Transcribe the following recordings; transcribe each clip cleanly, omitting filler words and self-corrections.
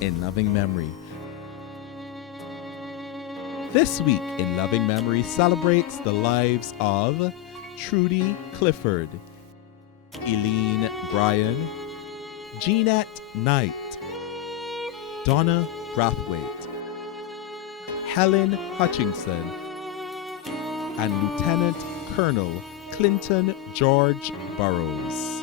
in loving memory. This week in Loving Memory celebrates the lives of Trudy Clifford, Eileen Bryan, Jeanette Knight, Donna Brathwaite, Helen Hutchinson, and Lieutenant Colonel Clinton George Burrows.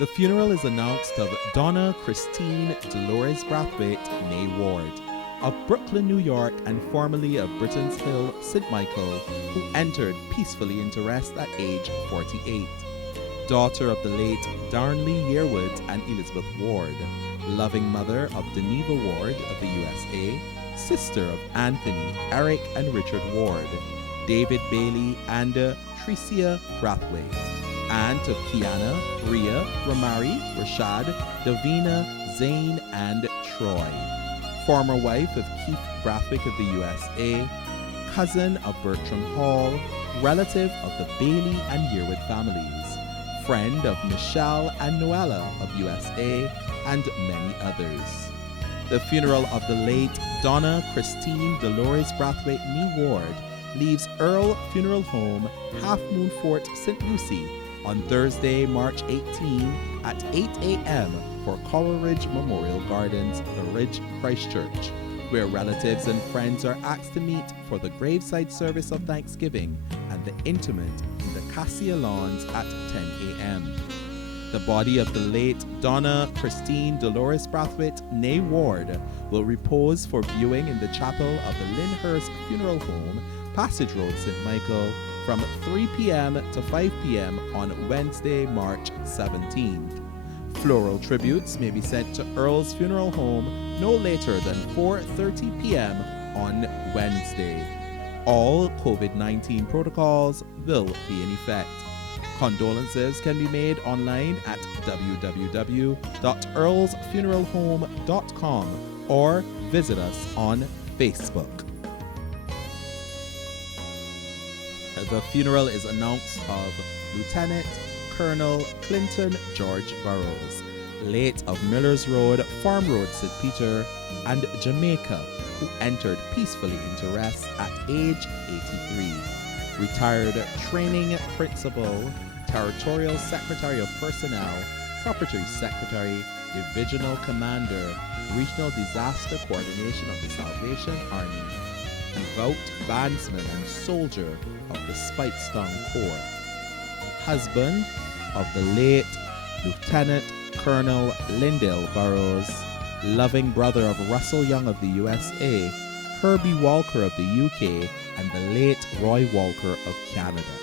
The funeral is announced of Donna Christine Dolores Brathwaite, née Ward, of Brooklyn, New York, and formerly of Britton's Hill, St. Michael, who entered peacefully into rest at age 48. Daughter of the late Darnley Yearwood and Elizabeth Ward, loving mother of Deneva Ward of the USA, sister of Anthony, Eric, and Richard Ward, David Bailey, and Tricia Brathwaite, aunt of Kiana, Rhea, Ramari, Rashad, Davina, Zane, and Troy, former wife of Keith Brathwaite of the USA, cousin of Bertram Hall, relative of the Bailey and Yearwood families, friend of Michelle and Noella of USA, and many others. The funeral of the late Donna Christine Dolores Brathwaite, née Ward, leaves Earl Funeral Home, Half Moon Fort, St. Lucie, on Thursday, March 18 at 8 a.m. for Coral Ridge Memorial Gardens, The Ridge, Christchurch, where relatives and friends are asked to meet for the graveside service of Thanksgiving and the interment in the Cassia Lawns at 10 a.m. The body of the late Donna Christine Dolores Brathwaite, née Ward, will repose for viewing in the chapel of the Lyndhurst Funeral Home, Passage Road, St. Michael, from 3 p.m. to 5 p.m. on Wednesday, March 17th. Floral tributes may be sent to Earl's Funeral Home no later than 4:30 p.m. on Wednesday. All COVID-19 protocols will be in effect. Condolences can be made online at www.earlsfuneralhome.com or visit us on Facebook. The funeral is announced of Lieutenant Colonel Clinton George Burrows, late of Millers Road, Farm Road, St. Peter, and Jamaica, who entered peacefully into rest at age 83. Retired training principal, territorial secretary of personnel, property secretary, divisional commander, regional disaster coordination of the Salvation Army, devout bandsman and soldier of the Spitestone Corps, husband of the late Lieutenant Colonel Lyndale Burrows, loving brother of Russell Young of the USA, Herbie Walker of the UK, and the late Roy Walker of Canada.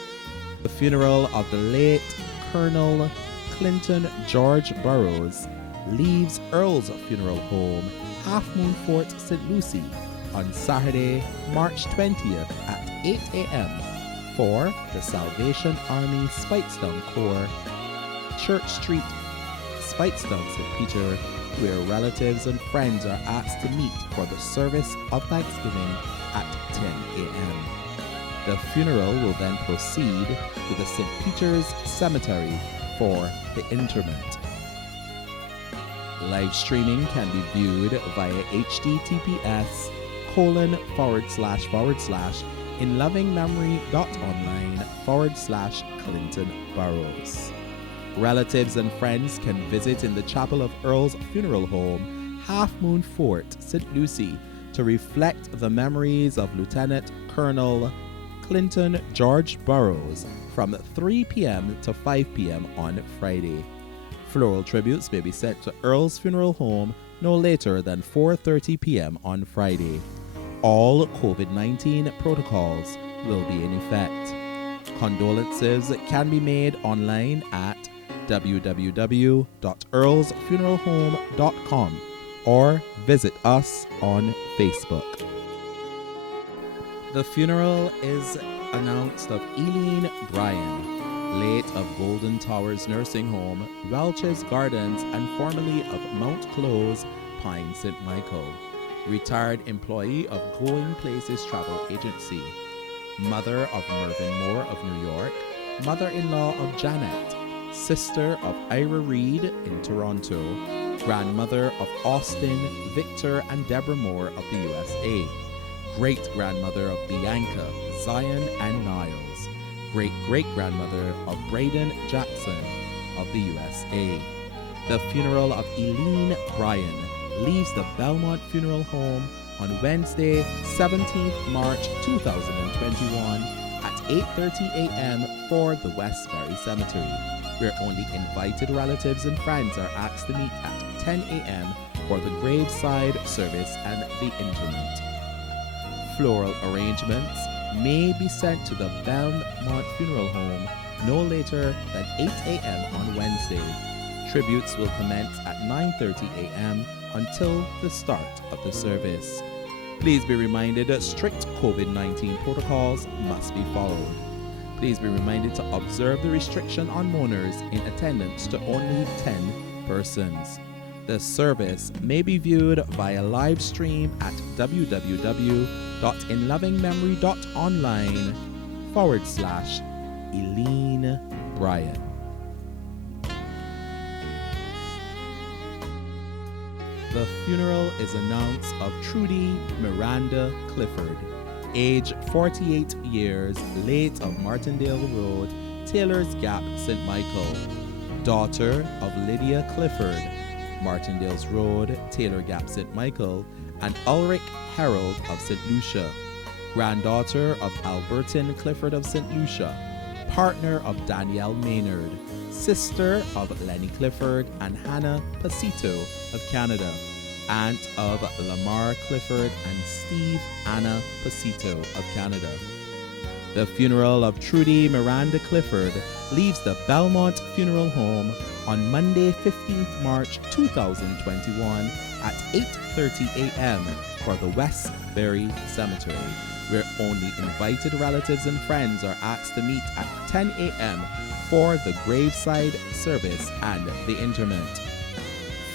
The funeral of the late Colonel Clinton George Burrows leaves Earl's Funeral Home, Half Moon Fort, St. Lucie, on Saturday, March 20th at 8 a.m. for the Salvation Army Spitestone Corps, Church Street, Spitestone, St. Peter, where relatives and friends are asked to meet for the service of Thanksgiving at 10 a.m. The funeral will then proceed to the St. Peter's Cemetery for the interment. Live streaming can be viewed via https://inlovingmemory.online/Clinton Burrows. Relatives and friends can visit in the chapel of Earl's Funeral Home, Half Moon Fort, St. Lucie, to reflect the memories of Lieutenant Colonel Clinton George Burrows from 3 p.m. to 5 p.m. on Friday. Floral tributes may be sent to Earl's Funeral Home no later than 4:30 p.m. on Friday. All COVID-19 protocols will be in effect. Condolences can be made online at www.earlsfuneralhome.com or visit us on Facebook. The funeral is announced of Eileen Bryan, late of Golden Towers Nursing Home, Welch's Gardens, and formerly of Mount Close, Pine St. Michael, retired employee of Going Places Travel Agency, mother of Mervyn Moore of New York, mother-in-law of Janet, sister of Ira Reid in Toronto, grandmother of Austin, Victor, and Deborah Moore of the USA, great-grandmother of Bianca, Zion, and Niles, great-great-grandmother of Braden Jackson of the USA. The funeral of Eileen Bryan leaves the Belmont Funeral Home on Wednesday, 17th March 2021 at 8:30 a.m. for the Westbury Cemetery, where only invited relatives and friends are asked to meet at 10 a.m. for the graveside service and the interment. Floral arrangements may be sent to the Belmont Funeral Home no later than 8 a.m. on Wednesday. Tributes will commence at 9:30 a.m. until the start of the service. Please be reminded that strict COVID-19 protocols must be followed. Please be reminded to observe the restriction on mourners in attendance to only 10 persons. The service may be viewed via live stream at www.inlovingmemory.online/Eileen Bryan. The funeral is announced of Trudy Miranda Clifford, age 48 years, late of Martindale Road, Taylor's Gap, St. Michael, daughter of Lydia Clifford, Martindale's Road, Taylor Gap, St. Michael, and Ulrich Harold of St. Lucia, granddaughter of Albertine Clifford of St. Lucia, partner of Danielle Maynard, sister of Lenny Clifford and Hannah Pasito of Canada, aunt of Lamar Clifford and Steve Anna Pasito of Canada. The funeral of Trudy Miranda Clifford leaves the Belmont Funeral Home on Monday, 15th March 2021 at 8:30 a.m. for the Westbury Cemetery, where only invited relatives and friends are asked to meet at 10 a.m. for the graveside service and the interment.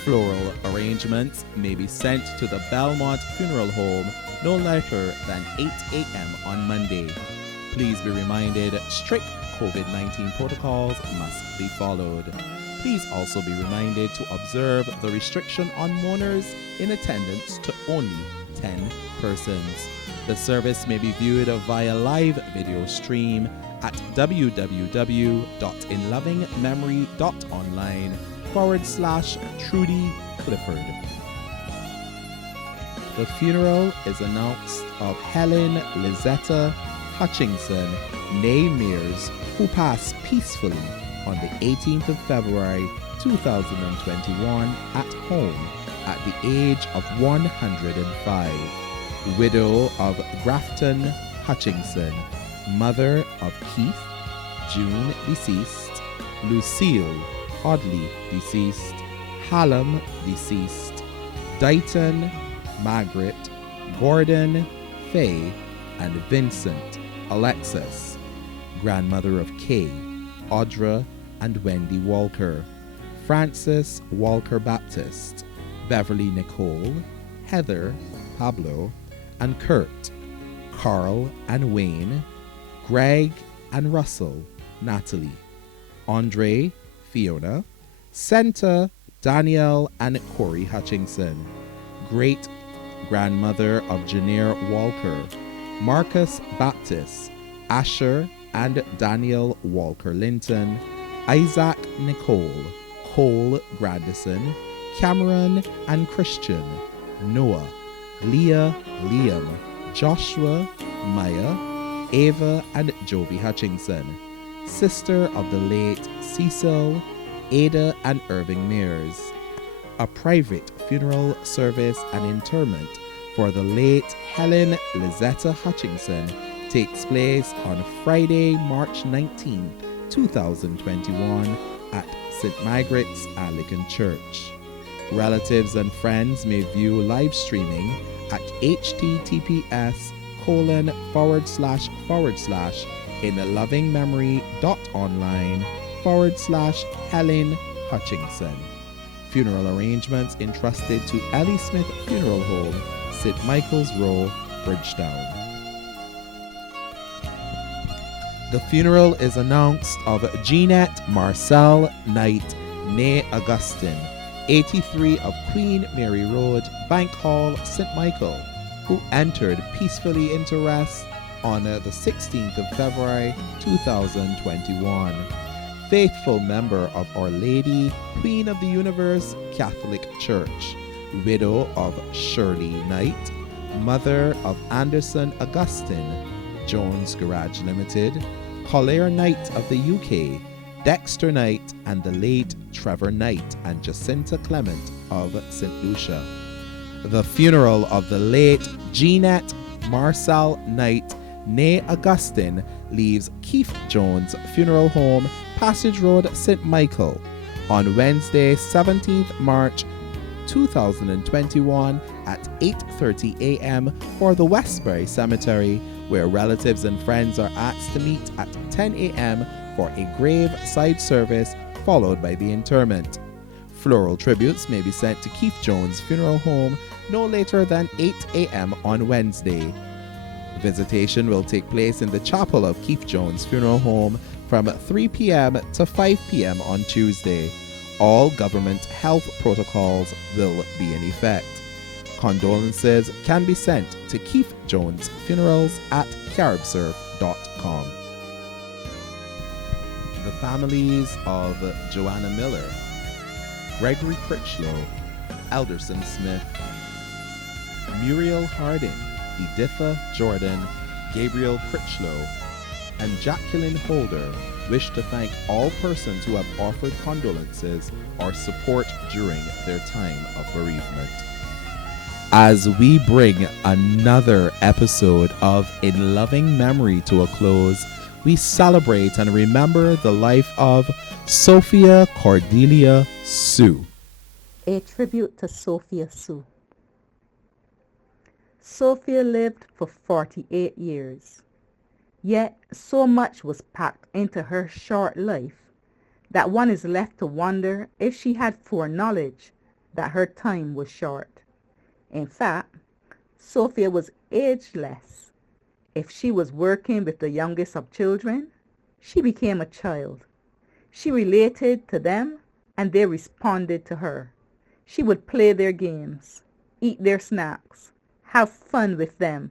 Floral arrangements may be sent to the Belmont Funeral Home no later than 8 a.m. on Monday. Please be reminded strict COVID-19 protocols must be followed. Please also be reminded to observe the restriction on mourners in attendance to only 10 persons. The service may be viewed via live video stream at www.inlovingmemory.online/Trudy Clifford. The funeral is announced of Helen Lizetta Hutchinson, née Mears, who passed peacefully on the 18th of February 2021 at home at the age of 105. Widow of Grafton Hutchinson, mother of Keith, June deceased, Lucille Audley deceased, Hallam deceased, Dighton, Margaret, Gordon, Faye, and Vincent Alexis, grandmother of Kay, Audra, and Wendy Walker, Francis Walker Baptist, Beverly Nicole, Heather, Pablo, and Kurt, Carl and Wayne, Greg and Russell, Natalie, Andre, Fiona, Senta, Danielle, and Corey Hutchinson, great-grandmother of Janair Walker, Marcus Baptist, Asher and Daniel Walker Linton, Isaac Nicole, Cole Grandison, Cameron and Christian, Noah, Leah, Liam, Joshua, Maya, Ava and Joby Hutchinson, sister of the late Cecil, Ada and Irving Mears. A private funeral service and interment for the late Helen Lizetta Hutchinson takes place on Friday, March 19, 2021 at St. Margaret's Anglican Church. Relatives and friends may view live streaming at https://inlovingmemory.online/Helen Hutchinson. Funeral arrangements entrusted to Ellie Smith Funeral Home, St. Michael's Row, Bridgetown. The funeral is announced of Jeanette Marcel Knight, née Augustine, 83 of Queen Mary Road, Bank Hall, St. Michael, who entered peacefully into rest on the 16th of February 2021. Faithful member of Our Lady, Queen of the Universe Catholic Church, widow of Shirley Knight, mother of Anderson Augustine, Jones Garage Limited, Collier Knight of the UK, Dexter Knight, and the late Trevor Knight and Jacinta Clement of St. Lucia. The funeral of the late Jeanette Marcel Knight, née Augustine, leaves Keith Jones Funeral Home, Passage Road, St. Michael, on Wednesday, 17th March 2021 at 8:30 a.m. for the Westbury Cemetery, where relatives and friends are asked to meet at 10 a.m. for a graveside service followed by the interment. Floral tributes may be sent to Keith Jones Funeral Home no later than 8 a.m. on Wednesday. Visitation will take place in the chapel of Keith Jones Funeral Home from 3 p.m. to 5 p.m. on Tuesday. All government health protocols will be in effect. Condolences can be sent to Keith Jones Funerals at caribsurf.com. The families of Joanna Miller, Gregory Critchlow, Elderson Smith, Muriel Harding, Editha Jordan, Gabriel Critchlow, and Jacqueline Holder wish to thank all persons who have offered condolences or support during their time of bereavement. As we bring another episode of In Loving Memory to a close, we celebrate and remember the life of Sophia Cordelia Sue. A tribute to Sophia Sue. Sophia lived for 48 years, yet so much was packed into her short life that one is left to wonder if she had foreknowledge that her time was short. In fact, Sophia was ageless. If she was working with the youngest of children, she became a child. She related to them and they responded to her. She would play their games, eat their snacks, have fun with them.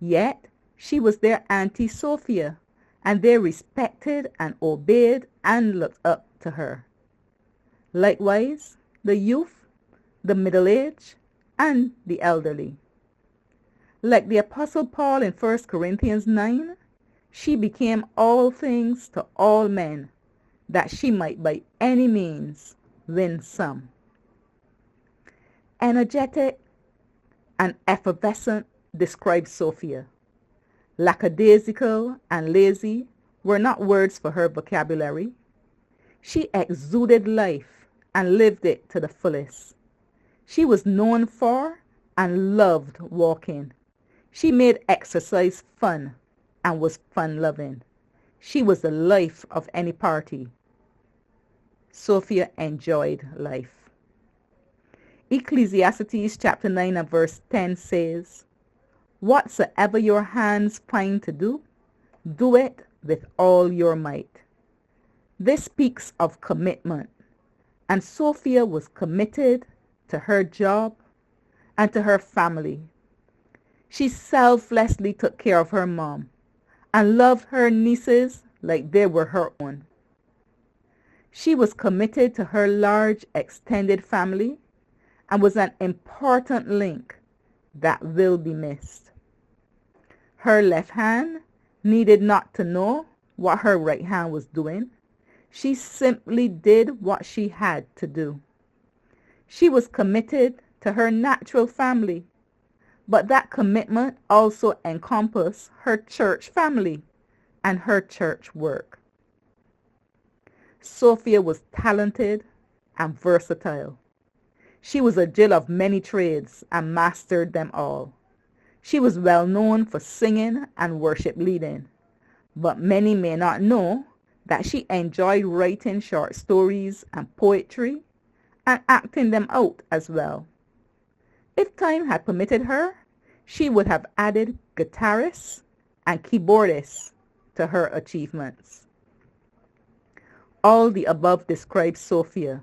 Yet she was their Auntie Sophia, and they respected and obeyed and looked up to her. Likewise, the youth, the middle-aged, and the elderly. Like the Apostle Paul in 1 Corinthians 9, she became all things to all men, that she might by any means win some. Energetic and effervescent describes Sophia. Lackadaisical and lazy were not words for her vocabulary. She exuded life and lived it to the fullest. She was known for and loved walking. She made exercise fun and was fun-loving. She was the life of any party. Sophia enjoyed life. Ecclesiastes chapter 9 and verse 10 says, "Whatsoever your hands find to do, do it with all your might." This speaks of commitment, and Sophia was committed to her job and to her family. She selflessly took care of her mom and loved her nieces like they were her own. She was committed to her large extended family and was an important link that will be missed. Her left hand needed not to know what her right hand was doing. She simply did what she had to do. She was committed to her natural family, but that commitment also encompassed her church family and her church work. Sophia was talented and versatile. She was a Jill of many trades and mastered them all. She was well known for singing and worship leading, but many may not know that she enjoyed writing short stories and poetry and acting them out as well. If time had permitted her, she would have added guitarists and keyboardists to her achievements. All the above describes Sophia,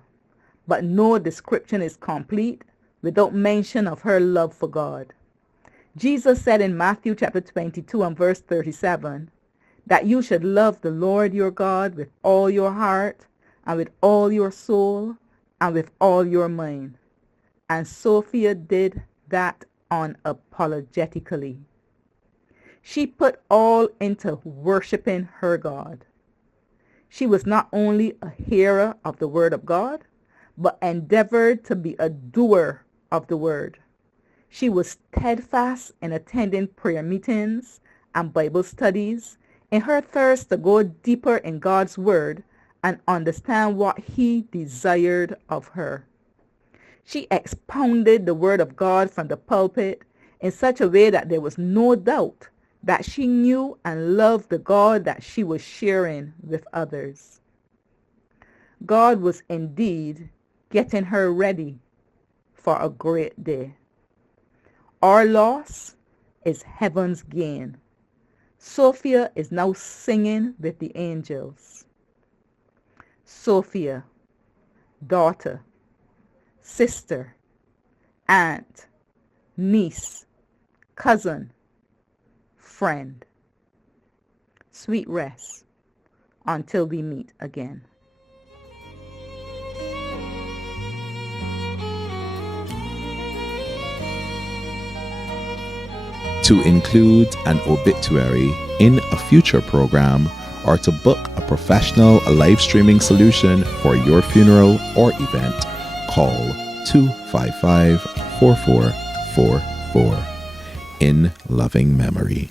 but no description is complete without mention of her love for God. Jesus said in Matthew chapter 22 and verse 37 that you should love the Lord your God with all your heart and with all your soul and with all your mind. And Sophia did that unapologetically. She put all into worshiping her God. She was not only a hearer of the word of God, but endeavored to be a doer of the word. She was steadfast in attending prayer meetings and Bible studies in her thirst to go deeper in God's word and understand what he desired of her. She expounded the word of God from the pulpit in such a way that there was no doubt that she knew and loved the God that she was sharing with others. God was indeed getting her ready for a great day. Our loss is heaven's gain. Sophia is now singing with the angels. Sophia, daughter, sister, aunt, niece, cousin, friend. Sweet rest until we meet again. To include an obituary in a future program or to book a professional live streaming solution for your funeral or event, call 255-4444 in loving memory.